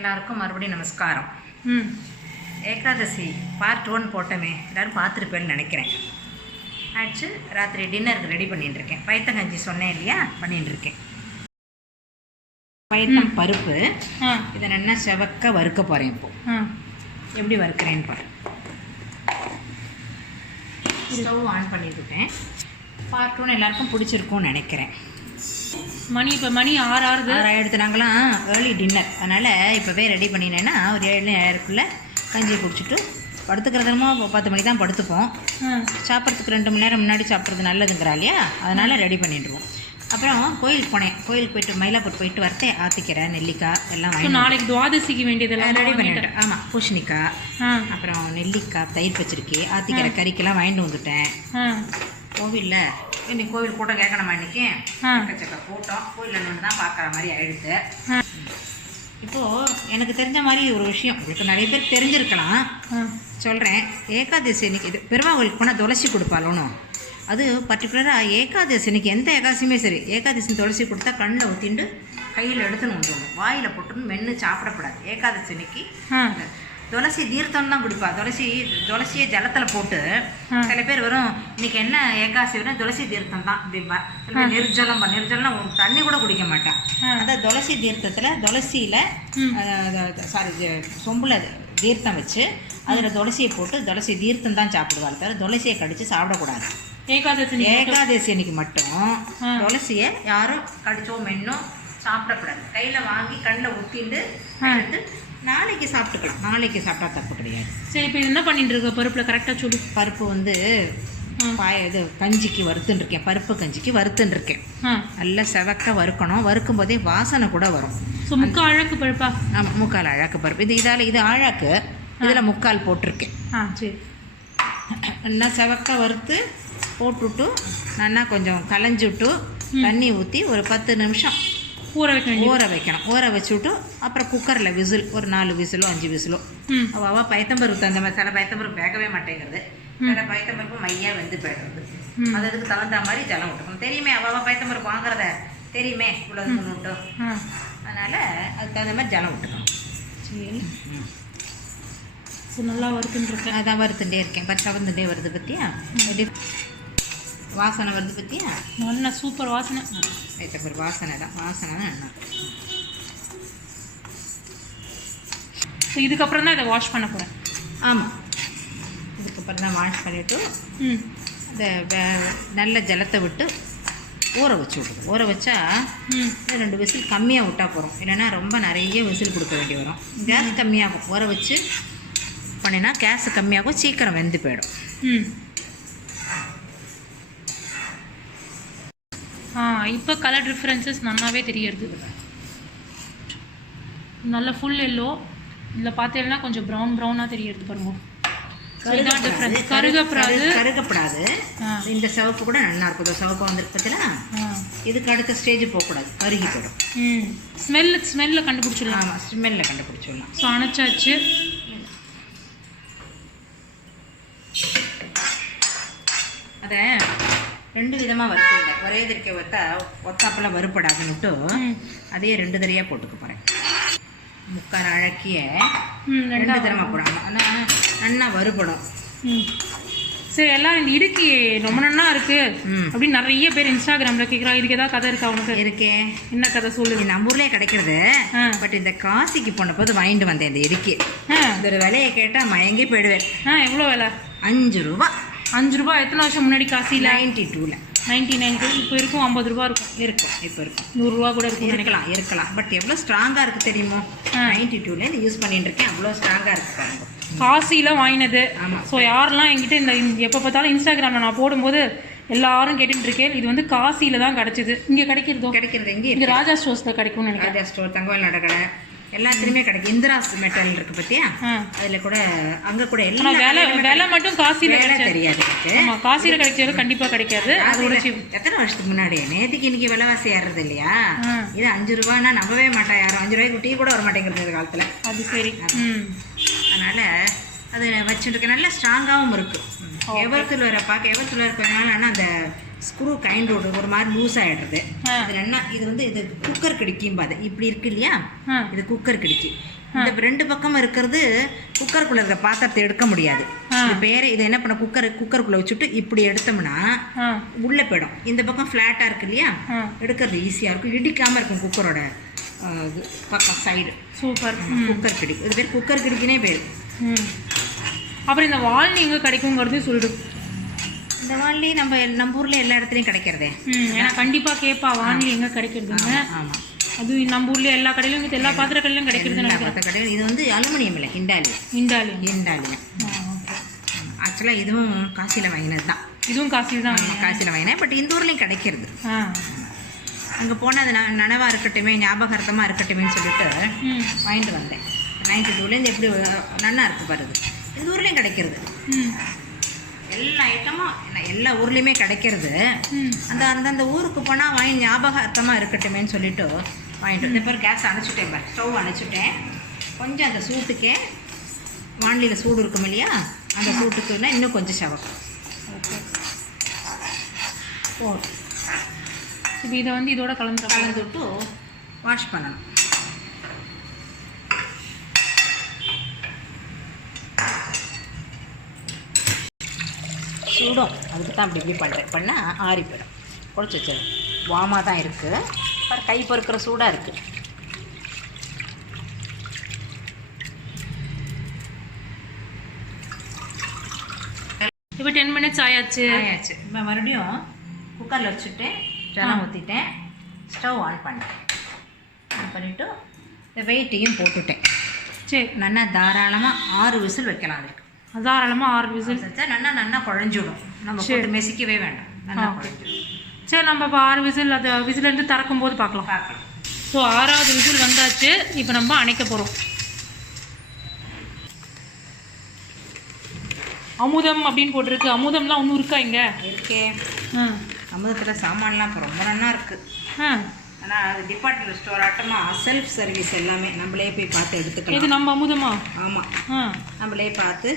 எல்லாருக்கும் மறுபடியும் நமஸ்காரம். ஏகாதசி பார்ட் 1 போட்டோமே, எல்லோரும் பார்த்துருப்பேன்னு நினைக்கிறேன். ஆச்சு, ராத்திரி டின்னருக்கு ரெடி பண்ணிட்டுருக்கேன். பயத்தங்கஞ்சி சொன்னேன் இல்லையா, பண்ணிட்டுருக்கேன். பயத்தம் பருப்பு இதை நல்லா செவக்க வறுக்க போகிறேன். இப்போது எப்படி வறுக்கிறேன்னு பாரு. ஸ்டவ் ஆன் பண்ணிவிட்டேன். பார்ட் 1 எல்லாருக்கும் பிடிச்சிருக்கும்னு நினைக்கிறேன். மணி 6 ஆயிடுத்து. நாங்களாம் ஏர்லி டின்னர், அதனால் இப்போவே ரெடி பண்ணினேன்னா ஒரு 7 கஞ்சி குடிச்சிட்டு படுத்துக்கிறதுமோ 10 மணிக்கு தான் படுத்துப்போம். சாப்பிட்றதுக்கு 2 மணி நேரம் முன்னாடி சாப்பிட்றது நல்லதுங்கிறா இல்லையா, அதனால் ரெடி பண்ணிடுவோம். அப்புறம் கோயிலுக்கு போனேன். கோயிலுக்கு போயிட்டு மயிலாப்பூர் போயிட்டு வரத்தே ஆத்திக்கீரை, நெல்லிக்காய் எல்லாம் வாங்கி நாளைக்கு துவாதசிக்கு வேண்டியதெல்லாம் ரெடி பண்ணிட்டேன். ஆமாம், பூசணிக்காய், அப்புறம் நெல்லிக்காய், தயிர் பச்சரிக்கை, ஆத்திக்கீரை கறிக்கெல்லாம் வாங்கிட்டு வந்துட்டேன். கோவிலில் இன்னைக்கு கோவில் கூட்டம் கேட்கணுமா, இன்னைக்கு எக்கச்சக்க கூட்டம். கோயிலில் ஒன்று தான் பார்க்குற மாதிரி ஆயிடுது. இப்போது எனக்கு தெரிஞ்ச மாதிரி ஒரு விஷயம் உங்களுக்கு நிறைய பேர் தெரிஞ்சிருக்கலாம், சொல்கிறேன். ஏகாதசி இன்னைக்கு இது பெருமாளுக்கு போனால் துளசி கொடுப்பாளோன்னு. அது பர்டிகுலராக ஏகாதசி இன்னைக்கு எந்த ஏகாதசியுமே சரி, ஏகாதசி துளசி கொடுத்தா கண்ணில் ஊற்றிண்டு கையில் எடுத்துன்னு வந்துடணும், வாயில் போட்டுன்னு மென்று சாப்பிடக்கூடாது. ஏகாதசி இன்னைக்கு துளசி தீர்த்தம் தான் கொடுப்பா. துளசியை ஜலத்தில் போட்டு சில பேர் வரும், இன்னைக்கு என்ன ஏகாதசி வரும், துளசி தீர்த்தம் தான் அப்படின்பா. நிர்ஜலம்னா தண்ணி கூட குடிக்க மாட்டான். அதான் துளசி தீர்த்தத்தில் துளசியில் சொம்பில் தீர்த்தம் வச்சு அதில் துளசியை போட்டு துளசி தீர்த்தம் தான் சாப்பிடுவாள், தவிர துளசியை கடித்து சாப்பிடக்கூடாது. ஏகாதசி அன்னைக்கு மட்டும் துளசியை யாரும் கடிச்சோ மென்னோ சாப்பிடக்கூடாது. கையில் வாங்கி கண்ணில் ஊற்றிட்டு எடுத்து நாளைக்கு சாப்பிட்டுக்கலாம். நாளைக்கு சாப்பிட்டா தப்பு கிடையாது. சரி, இப்போ என்ன பண்ணிட்டு இருக்க பருப்பில் கரெக்டாக சொல்லு. பருப்பு வந்து இது கஞ்சிக்கு வறுத்துட்டுருக்கேன். பருப்பு கஞ்சிக்கு வறுத்துட்டுருக்கேன். நல்லா செவக்க வறுக்கணும். வறுக்கும் போதே வாசனை கூட வரும். ஸோ 3/4 அழகு பருப்பா? ஆமாம், 3/4 அழகு பருப்பு. இது அழகு. இதில் 3/4 போட்டிருக்கேன். சரி, நல்லா செவக்க வறுத்து போட்டுவிட்டு நல்லா கொஞ்சம் களைஞ்சி விட்டு தண்ணி ஊற்றி ஒரு 10 நிமிஷம் ஊற வைக்கணும். ஊற வச்சுவிட்டு அப்புறம் குக்கரில் விசில் ஒரு 4 விசிலோ 5 விசிலோ. அவள் பயத்தம்பருப்பு தகுந்த மாதிரி. சில பயத்தம்பருப்பு வேகவே மாட்டேங்கிறது, சில பயத்தம்பருப்பு மையாக வெந்து போயிடுறது. அதுக்கு தகுந்த மாதிரி ஜலம் விட்டுக்கணும். தெரியுமே, அவள் பயத்தம்பருப்பு வாங்குறத தெரியுமே, இவ்வளோ விட்டு. அதனால் அதுக்கு தகுந்த மாதிரி ஜலம் விட்டுக்கணும். சரி, நல்லா வறுத்துட்டுருக்கேன். அதான் வறுத்துட்டே இருக்கேன். பச்சை சவந்துட்டே வருது பற்றியா, வாசனை வருது பற்றியா, நல்லா சூப்பர் வாசனை. ஒரு வாசனை தான் என்ன. ஸோ இதுக்கப்புறம் தான் இதை வாஷ் பண்ண போகிறேன். ஆமாம், இதுக்கப்புறம் தான் வாஷ் பண்ணிவிட்டு இந்த நல்ல ஜலத்தை விட்டு ஊற வச்சு விடுவோம். ஊற வச்சா 2 விசில் கம்மியாக விட்டால் போகிறோம், இல்லைன்னா ரொம்ப நிறைய விசில் கொடுக்க வேண்டி வரும். கேஸ் கம்மியாகும். ஊற வச்சு பண்ணினா கேஸ் கம்மியாகும், சீக்கிரம் வெந்து போயிடும். இப்போ கலர் டிஃப்ரென்சஸ் நல்லாவே தெரியுது. நல்ல ஃபுல் எல்லோ, இதில் பார்த்தீங்கன்னா கொஞ்சம் ப்ரௌனாக தெரியுது பாருங்க. இதுதான் டிஃப்ரென்ஸ். கருகப்படாது. இந்த சிவப்பு கூட நல்லா இருக்கும். சிவப்பு வந்துருக்கு பார்த்தீங்களா, இதுக்கு அடுத்த ஸ்டேஜ் போகக்கூடாது, கருகி போயிடும். ஸ்மெல்லில் கண்டுபிடிச்சிடலாம். ஆமாம், ஸ்மெல்லில் கண்டுபிடிச்சிடலாம். ஸோ அணைச்சாச்சு. அதை 2 விதமாக வறுத்துட்டேன். ஒரே தடவை வறுத்தா ஒத்தாப்பெல்லாம் வறுப்படாதுன்னுட்டு அதே 2 தடவையாக போட்டுக்க போகிறேன். 3/4 அழக்கிய 2 தடவை போடணும். ஆனால் நல்லா வறுபடும். சரி, எல்லாம் இந்த இடுக்கி ரொம்ப நல்லா இருக்கு அப்படின்னு நிறைய பேர் இன்ஸ்டாகிராமில் கேட்குறாங்க. இதுக்கு ஏதாவது கதை இருக்கா உனக்கு? இருக்கே. என்ன கதை சொல்லு. நம்ம ஊர்லேயே கிடைக்கிறது. பட் இந்த காசிக்கு போன போது வாங்கிட்டு வந்தேன் இந்த இடுக்கி. இதோட விலையை கேட்டால் மயங்கி போயிடுவேன். எவ்வளோ விலை? 5 ரூபா. 5 ரூபா. எத்தனை வருஷம் முன்னாடி? காசியில் 92ல் 99. இப்போ இருக்கும் 50 ரூபா இருக்கும். இப்போ இருக்கும் 100 ரூபா கூட இருக்கும். இருக்கலாம். பட் எவ்வளோ ஸ்ட்ராங்காக இருக்குது தெரியுமோ. 92லேருந்து யூஸ் பண்ணிட்டு இருக்கேன். அவ்வளோ ஸ்ட்ராங்காக இருக்குது பாருங்க. காசியில் வாங்கினது. ஆமாம். ஸோ யாரெல்லாம் என்கிட்ட இந்த எப்போ பார்த்தாலும் இன்ஸ்டாகிராமில் நான் போடும்போது எல்லாரும் கேட்டுட்டு இருக்கேன். இது வந்து காசியில் தான் கிடச்சிது. இங்கே கிடைக்கிறது இங்கே ராஜா ஸ்டோர்ஸில் கிடைக்கும்னு நினைக்கிறேன். ராஜா ஸ்டோர், தங்கவேல் நடக்கடை எல்லாத்துலேயுமே கிடைக்கும். இந்திராஸ் மெட்டல் இருக்குது பார்த்தியா, அதில் கூட அங்கே கூட எல்லாம் விலை மட்டும் காசியில் தெரியாது. ஆமாம், காசியில் கிடைக்கிறது கண்டிப்பாக கிடைக்காது. அதோட எத்தனை வருஷத்துக்கு முன்னாடி நேற்றுக்கு இன்னைக்கு விலைவாசி ஏறுறது இல்லையா. இது 5 ரூபான்னா நம்பவே மாட்டேன் யாரும். 5 ரூபாய்க்கு டீ கூட வர மாட்டேங்கிறது இந்த காலத்தில். அது சரி. அதனால் அது வச்சுருக்க நல்லா ஸ்ட்ராங்காகவும் இருக்குது. எவர்த்தில் வர பார்க்க எவர்த்தில் இருக்கிறதுனால ஆனால் அந்த ஸ்க்ரூ கைண்ட் ஒரு மாதிரி லூஸ் ஆகிடுறது. அதில் என்ன இது வந்து இது குக்கர் கிடிக்கும் பாது இப்படி இருக்கு இல்லையா, இது குக்கர் கிடிக்கி. இந்த 2 பக்கமும் இருக்கிறது குக்கருக்குள்ளே இருக்கிற பாத்திரத்தை எடுக்க முடியாது. இது பேர் இதை என்ன பண்ண குக்கருக்குள்ளே வச்சுட்டு இப்படி எடுத்தோம்னா உள்ளே போயிடும். இந்த பக்கம் ஃப்ளாட்டாக இருக்கு இல்லையா, எடுக்கிறது ஈஸியாக இருக்கும், இடிக்காமல் இருக்கும் குக்கரோட இது பக்கம் சைடு. சூப்பர். குக்கர் கிடி, இது பேர் குக்கர் கிடிக்குனே பேர். அப்புறம் இந்த வால்னி எங்கே கிடைக்குங்கிறது சொல்லிடு. இந்த வான்லி நம்ம ஊரில் எல்லா இடத்துலையும் கிடைக்கிறதே. ஏன்னா கண்டிப்பாக கேட்பா வான்லி எங்கே கிடைக்கிறதுங்க. ஆமாம், அது நம்ம ஊரில் எல்லா கடையிலும் எல்லா பாத்திர கடையிலும் கிடைக்கிறது. மற்ற கடையில் இது வந்து அலுமினியம் இல்லை, இண்டாலியம். ஆக்சுவலாக இதுவும் காசியில் வாங்கினது தான். இதுவும் காசியில் தான் காசியில் வாங்கினேன். பட் இந்த ஊர்லேயும் கிடைக்கிறது. அங்கே போனால் அது நனவாக இருக்கட்டுமே, ஞாபகார்த்தமாக இருக்கட்டுமேன்னு சொல்லிட்டு வாங்கிட்டு வந்தேன். 92லேருந்து எப்படி நன்னா இருக்கு பாருது. இந்த ஊர்லேயும் கிடைக்கிறது. எல்லா ஐட்டமும் எல்லா ஊர்லேயுமே கிடைக்கிறது. அந்தந்த ஊருக்கு போனால் வாங்கி ஞாபகார்த்தமாக இருக்கட்டுமேன்னு சொல்லிட்டு வாங்கிட்டு வந்து பேர் கேஸ் அணைச்சிட்டேன். பார், ஸ்டவ் அணைச்சிட்டேன். கொஞ்சம் அந்த சூட்டுக்கே வானிலையில் சூடு இருக்கும் இல்லையா, அந்த சூட்டுக்குன்னா இன்னும் கொஞ்சம் சவக்கும். இப்போ இதை வந்து இதோட கலந்து விட்டு வாஷ் பண்ணணும். சூடும், அதுக்கு தான் இப்படி பண்ணுறேன். பண்ணால் ஆறி போயிடும். குழச்சி வச்சிடும். வாமாக தான் இருக்குது, பட் கை பொறுக்கிற சூடாக இருக்குது. இப்போ 10 மினிட்ஸ் ஆயாச்சு. இப்போ மறுபடியும் குக்கரில் வச்சுட்டு ஜலம் ஊற்றிட்டேன். ஸ்டவ் ஆன் பண்ணிவிட்டு இந்த வெயிட்டையும் போட்டுட்டேன். சரி, நல்லா தாராளமாக 6 விசில் வைக்கலாம். அதுக்கு தாராளமாக 6 விசில் வச்சா நல்லா குழஞ்சிடும். நம்ம போட்டு மெசிக்கவே வேண்டாம், நல்லா குழஞ்சிடும். சரி, நம்ம இப்போ 6 விசில் அந்த விசிலேருந்து திறக்கும் போது பார்க்கலாம். ஸோ 6வது விசில் வந்தாச்சு. இப்போ நம்ம அணைக்க போகிறோம். அமுதம் அப்படின்னு போட்டிருக்கு. அமுதம்லாம் ஒன்றும் இருக்கா இங்கே? இருக்கே. அமுதத்தில் சாமான்லாம் இப்போ ரொம்ப நல்லா இருக்குது. ஆனால் அது டிபார்ட்மெண்ட் ஸ்டோர் ஆட்டமாக செல்ஃப் சர்வீஸ் எல்லாமே நம்மளே போய் பார்த்து எடுத்துக்கலாம். இது நம்ம அமுதமா? ஆமாம், நம்மளே பார்த்து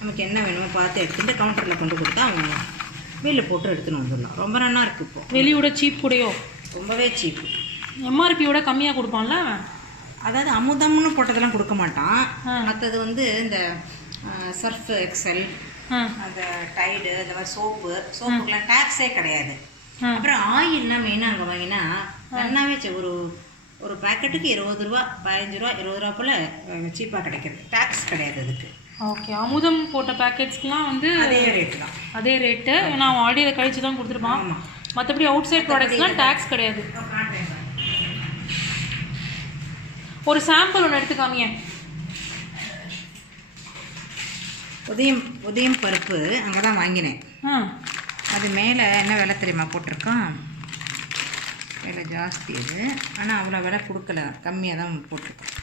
நமக்கு என்ன வேணுமோ பார்த்து எடுத்துகிட்டு கவுண்டரில் கொண்டு கொடுத்தா அவங்க பில்லு போட்டு எடுத்துன்னு வந்துடலாம். ரொம்ப நல்லா இருக்குது. இப்போ வெளியோட சீப் கூடயோ? ரொம்பவே சீப்பு. எம்ஆர்பியோட கம்மியாக கொடுப்பான்ல. அதாவது அமுதம்னு போட்டதெல்லாம் கொடுக்க மாட்டான். மற்றது வந்து இந்த சர்ஃப் எக்ஸல், அந்த டைடு, இந்த மாதிரி சோப்புக்கெலாம் டேக்ஸே கிடையாது. அப்புறம் ஆயில்லாம் மெயினாக அங்கே வாங்கினா நல்லாவே ஒரு பேக்கெட்டுக்கு 20 ரூபா, 15 ரூபா, 20 ரூபா போல் சீப்பாக கிடைக்கிறது. டேக்ஸ் கிடையாது அதுக்கு. ஓகே. அமுதம் போட்ட பேக்கெட்ஸ்க்குலாம் வந்து அதே ரேட்டு தான். அதே ரேட்டு. ஏன்னா அவன் ஆல்ரெடி அதை கழிச்சு தான் கொடுத்துருப்பான். மற்றபடி அவுட் சைட் ப்ராடக்ட்ஸ்லாம் டேக்ஸ் கிடையாது. ஒரு சாம்பிள் ஒன்று எடுத்துக்காமிய. உதயம் பருப்பு அங்கே தான் வாங்கினேன். அது மேலே என்ன விலை தெரியுமா போட்டிருக்கான்? விலை ஜாஸ்தி அது. ஆனால் அவ்வளோ விலை கொடுக்கல, கம்மியாக தான் போட்டிருக்கான்.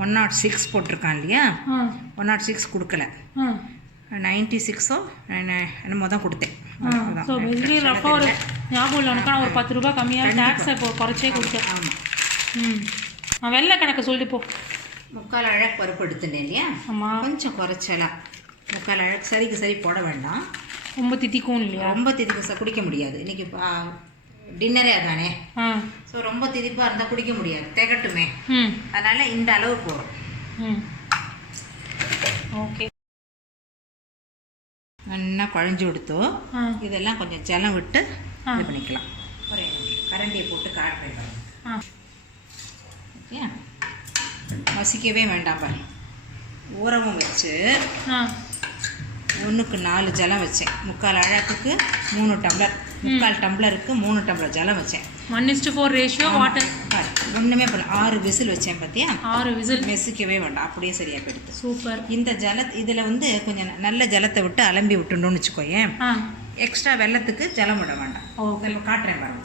106 போட்டிருக்கான் இல்லையா, 106 கொடுக்கல. 96ஓ என்னமோ தான் கொடுத்தேன். ஒரு ஞாபகம் இல்லை உனக்கு. ஒரு 10 ரூபா கம்மியாக டேக்ஸை இப்போ குறைச்சே கொடுத்தேன். ஆமாம். வெள்ளை கணக்கு சொல்லிட்டு போ. 3/4 அழகு பருப்பு எடுத்துட்டேன் இல்லையா. ஆமாம், கொஞ்சம் குறைச்சலாம். 3/4 அழகு சரிக்கு சரி போட வேண்டாம். ரொம்ப திதிக்கும் இல்லையா? ரொம்ப திதிக்கும் குடிக்க முடியாது. இன்றைக்கி டின்னரே அதானே. ஸோ ரொம்ப திதிப்பாக இருந்தால் குடிக்க முடியாது, திகட்டுமே. அதனால் இந்த அளவு போகிறோம். ஓகே. நல்லா குழஞ்சி கொடுத்தோம். இதெல்லாம் கொஞ்சம் ஜலம் விட்டு இது பண்ணிக்கலாம். ஒரு கரண்டியை போட்டு காட்டுறேன். ஓகே, வசிக்கவே வேண்டாம் பாரு. ஊறவும் வச்சு 1க்கு 4 ஜலம் வச்சேன். 3/4 அழகுக்கு 3 டம்ளர், 3/4 டம்ளருக்கு 3 டம்ளர் ஜலம் வச்சேன். 1:4 ரேஷியோ வாட்டர். ஒன்றுமே பண்ணல. 6 விசில் வச்சேன். பார்த்தியா? 6 விசில். மெசிக்கவே வேண்டாம், அப்படியே சரியாக போயிடுது. சூப்பர். இந்த இதில் வந்து கொஞ்சம் நல்ல ஜலத்தை விட்டு அலம்பி விட்டுணுன்னு வச்சுக்கோயேன். எக்ஸ்ட்ரா வெள்ளத்துக்கு ஜலம் விட வேண்டாம். ஓகே, காட்டுறேன் பாருங்க.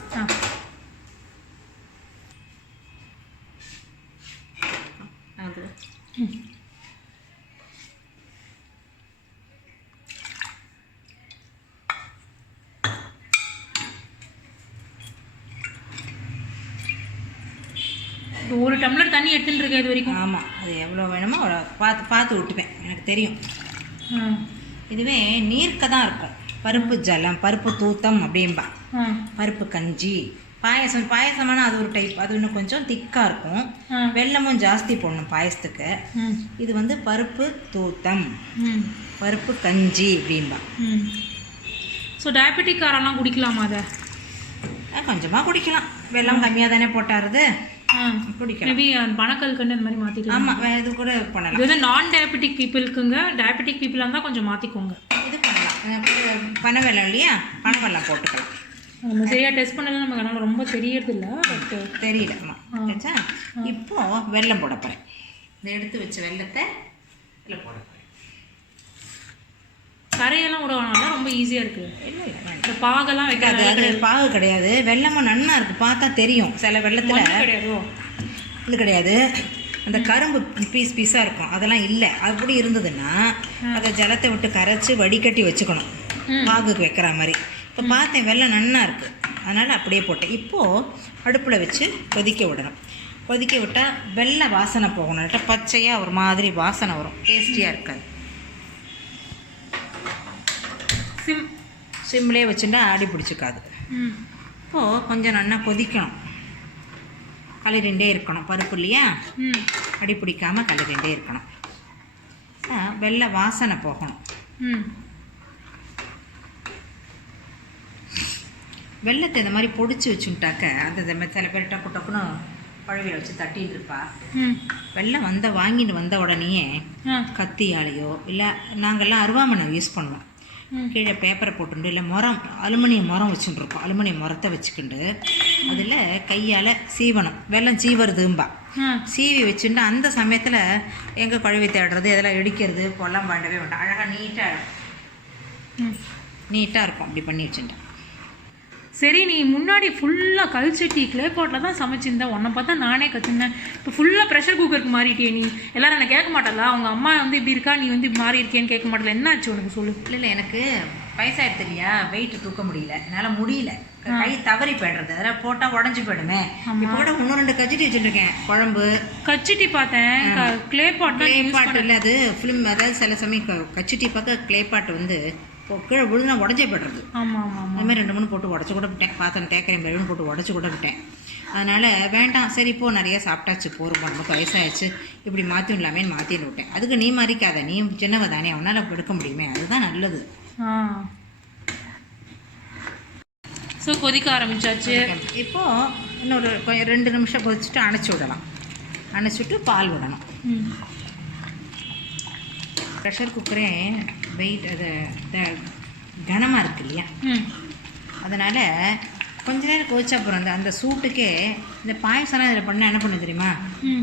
ஒரு டம்ளர் தண்ணி எடுத்துட்டு இருக்கேன் இது வரைக்கும். ஆமாம், அது எவ்வளோ வேணுமோ அவ்வளோ பார்த்து விட்டுப்பேன், எனக்கு தெரியும். இதுவே நீர்க்க தான் இருக்கும். பருப்பு ஜலம், பருப்பு தூத்தம் அப்படின்பா. பருப்பு கஞ்சி, பாயசமான அது ஒரு டைப், அது இன்னும் கொஞ்சம் திக்காக இருக்கும். வெல்லமும் ஜாஸ்தி போடணும் பாயசத்துக்கு. இது வந்து பருப்பு தூத்தம், பருப்பு கஞ்சி அப்படின்பா. ஸோ டயபெட்டிக் காரெல்லாம் குடிக்கலாமா அதை? கொஞ்சமாக குடிக்கலாம், வெல்லம் கம்மியாக தானே போட்டாருது, குடிக்கலாம். மேபி பனக்கல் கண்டு அந்த மாதிரி மாற்றிக்கலாம். ஆமாம், இது கூட பண்ணலாம். இது வந்து நான் டயபெட்டிக் பீப்புளுக்குங்க. டயபெட்டிக் பீப்புளாக இருந்தால் கொஞ்சம் மாற்றிக்கோங்க. இது பண்ணலாம், பனை வெல்லம் இல்லையா, பனை வெல்லம் போட்டுக்கலாம். நம்ம சரியாக டெஸ்ட் பண்ணல, நமக்கு அதனால் ரொம்ப தெரியறது இல்லை, பட் தெரியல. இப்போது வெல்லம் போட போகிறேன். இந்த எடுத்து வச்ச வெல்லத்தை இதில் போட போகிறேன். கரையெல்லாம் விடுவானால ரொம்ப ஈஸியாக இருக்குது. இல்லை இந்த பாகெல்லாம் வைக்காது. அது பாகு கிடையாது, வெல்லமும் நன்னா இருக்குது, பார்த்தா தெரியும். சில வெள்ளத்தில் கிடையாதோ இது கிடையாது, அந்த கரும்பு பீஸாக இருக்கும், அதெல்லாம் இல்லை. அப்படி இருந்ததுன்னா அதை ஜலத்தை விட்டு கரைச்சி வடிகட்டி வச்சுக்கணும், பாகுக்கு வைக்கிற மாதிரி. இப்போ பார்த்தேன் வெல்லம் நன்னா இருக்குது, அதனால் அப்படியே போட்டேன். இப்போது அடுப்பில் வச்சு கொதிக்க விடணும். கொதிக்க விட்டால் வெள்ளை வாசனை போகணும், பச்சையாக ஒரு மாதிரி வாசனை வரும், டேஸ்டியாக இருக்காது. சிம்லேயே வச்சுட்டா ஆடி பிடிச்சிக்காது. இப்போது கொஞ்சம் நல்லா கொதிக்கணும், கலரிண்டே இருக்கணும். பருப்பு இல்லையா, அடி பிடிக்காமல் கலரிண்டே இருக்கணும். வெள்ளை வாசனை போகணும். வெள்ளத்தை இந்த மாதிரி பொடிச்சு வச்சுட்டாக்க அந்த சில பேர் டக்கு டக்குன்னு பழவியில் வச்சு தட்டின்னு இருப்பா. வெள்ளம் வாங்கிட்டு வந்த உடனேயே கத்தியாலேயோ இல்லை, நாங்கள்லாம் அருவாமனை யூஸ் பண்ணுவோம். கீழே பேப்பரை போட்டுண்டு இல்லை அலுமினியம் முறம் வச்சுட்டுருக்கோம். அலுமினியம் முறத்தை வச்சுக்கிண்டு அதில் கையால் சீவனம், வெள்ளம் சீவறதும்பா. சீவி வச்சுட்டு அந்த சமயத்தில் எங்கே கழுவி தேடுறது, இதெல்லாம் இடிக்கிறது பொல்லாம் பாண்டவே வேண்டாம், அழகாக நீட்டாக இருக்கும். அப்படி பண்ணி வச்சுட்டேன். சரி, நீ முன்னாடி ஃபுல்லாக கல்ச்சட்டி கிளே பாட்டில் தான் சமைச்சிருந்தேன், உன்னை பார்த்தா நானே கற்றுனேன். இப்போ ஃபுல்லாக ப்ரெஷர் குக்கருக்கு மாறிட்டே நீ. எல்லோரும் என்னை கேட்க மாட்டல, அவங்க அம்மா வந்து இப்படி இருக்கா, நீ வந்து மாறி இருக்கேன்னு கேட்க மாட்டல. என்ன ஆச்சு உனக்கு சொல்லு. இல்லை, எனக்கு வயசாகிடுது இல்லையா, வெயிட்டு தூக்க முடியல, என்னால் முடியல, கை தவறி போய்டுறது, அதெல்லாம் போட்டால் உடஞ்சி போயிடுமே. இப்போ கூட 1-2 கச்சிட்டி வச்சுருக்கேன், குழம்பு கச்சிட்டி பார்த்தேன். கிளே பாட்டு இல்லை, அது ஃபிலிம், அதாவது சில சமயம் கச்சிட்டி பார்க்க கிளே பாட்டு வந்து கீழே விழுந்தா உடஞ்சே போய்டுறது. அது மாதிரி 2-3 போட்டு உடச்சி கூட விட்டேன், பாத்திரம் தேக்கரையும் பெருன்னு போட்டு உடச்சி கூட விட்டேன். அதனால் வேண்டாம், சரி இப்போது நிறையா சாப்பிட்டாச்சு, போகிறோம், நமக்கு வயசாகிடுச்சு, இப்படி மாற்றி விடலாமேன்னு மாற்றின்னு விட்டேன். அதுக்கு நீ மாறிக்காத, நீ சின்னவ தானே, அவனால் எடுக்க முடியுமே, அதுதான் நல்லது. ஸோ கொதிக்க ஆரம்பிச்சாச்சு. இப்போது இன்னொரு 2 நிமிஷம் கொதிச்சுட்டு அணைச்சி விடலாம். அணைச்சிட்டு பால் விடணும். ப்ரெஷர் குக்கரே வெயிட் அது கனமாக இருக்குது இல்லையா, அதனால் கொஞ்ச நேரம் கொதிச்சா அப்புறம் அந்த சூட்டுக்கே இந்த பாயசம்லாம் இதில் பண்ணால் என்ன பண்ண தெரியுமா,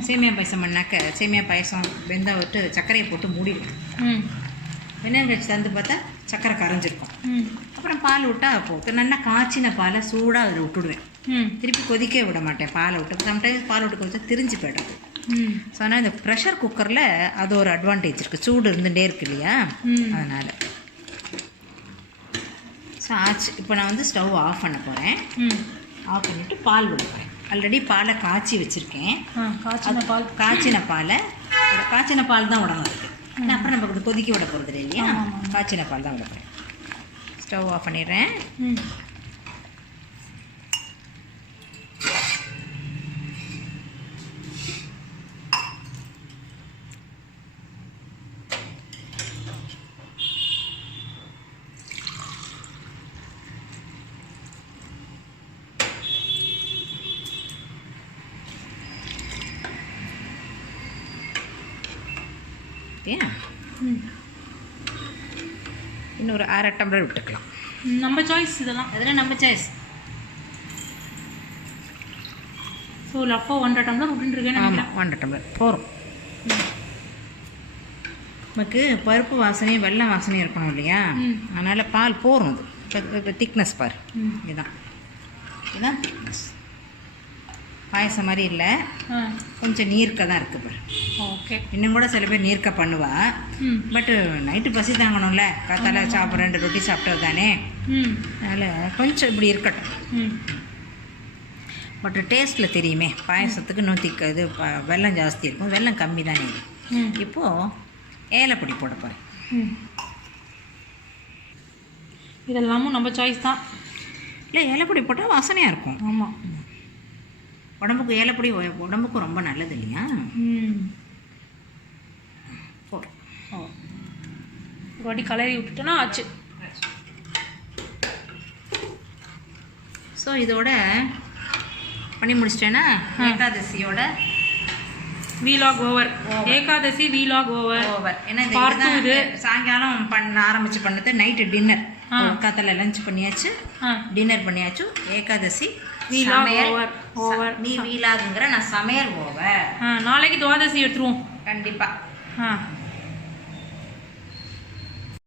சேமியா பாயசம் பண்ணாக்க சேமியா பாயசம் வெந்தம் விட்டு சர்க்கரையை போட்டு மூடிடுவேன். வெண்ணெய் கழிச்சு தந்து பார்த்தா சர்க்கரை கரைஞ்சிருக்கும். அப்புறம் பால் விட்டால் போட்டு நல்லா காய்ச்சின பாலை சூடாக அதில் விட்டுடுவேன். திருப்பி கொதிக்க விட மாட்டேன், பாலை விட்டு. சம்டைம்ஸ் பால் விட்டு கொதிச்சா திரிஞ்சு போய்டும். ஸோ ஆனால் இந்த ப்ரெஷர் குக்கரில் அது ஒரு அட்வான்டேஜ் இருக்குது, சூடு இருந்துகிட்டே இருக்கு இல்லையா, அதனால். ஸோ ஆச்சு. இப்போ நான் வந்து ஸ்டவ் ஆஃப் பண்ண போகிறேன். ஆஃப் பண்ணிவிட்டு பால் விடுவேன். ஆல்ரெடி பாலை காய்ச்சி வச்சுருக்கேன். காய்ச்சின பால் தான் விடணும் இருக்குது. அப்புறம் நமக்கு கொதிக்க விட போகிறது இல்லையா, காய்ச்சின பால் தான் விட போகிறேன். ஸ்டவ் ஆஃப் பண்ணிடுறேன். இன்னொரு 1/2 டம்ளர் விட்டுக்கலாம். நம்ம சாய்ஸ் இதெல்லாம், அதெல்லாம் நம்ம சாய்ஸ். ஸோ அப்போ 1/2 டம்ளர் விட்டுருக்கேன். ஆமாம், 1/2 டம்ளர் போகிறோம். நமக்கு பருப்பு வாசனையும் வெள்ளை வாசனையும் இருக்கணும் இல்லையா, அதனால் பால் போகிறோம். அது திக்னஸ் பார், இதுதான் திக்னஸ். பாயசம் மாதிரி இல்லை, கொஞ்சம் நீர்க்க தான் இருக்குது பாரு. ஓகே, இன்னும் கூட சில பேர் நீர்க்க பண்ணுவா. பட்டு நைட்டு பசி தாங்கணும்ல, காத்தால சாப்பிட்ற 2 ரொட்டி சாப்பிட்டது தானே, அதனால் கொஞ்சம் இப்படி இருக்கட்டும். பட் டேஸ்ட்டில் தெரியுமே, பாயசத்துக்கு இன்னும் திக்க இது வெல்லம் ஜாஸ்தி இருக்கும், வெல்லம் கம்மி தானே. இப்போது ஏலப்பொடி போட போகிறேன். இதெல்லாமும் நம்ம சாய்ஸ் தான். இல்லை, ஏலப்பொடி போட்டால் வாசனையாக இருக்கும். ஆமாம். உடம்புக்கு ஏலப்பொடி உடம்புக்கும் ரொம்ப நல்லது இல்லையா? போடு. ஓ, ஒரு வாட்டி கலரி விட்டுட்டோன்னா ஆச்சு. ஸோ இதோட பண்ணி முடிச்சிட்டேன்னா ஏகாதசியோட வீலாக் ஓவர். ஏகாதசி வீலாக் ஓவர். ஏன்னா பார்த்து இது சாயங்காலம் பண்ண பண்ணது நைட்டு டின்னர். காத்தால லஞ்ச் பண்ணியாச்சு, டின்னர் பண்ணியாச்சு. ஏகாதசி ஓவர். நீ வீலாகுங்கிற, நான் சமையல் ஓவர். நாளைக்கு துவாதசி எடுத்துருவோம் கண்டிப்பாக.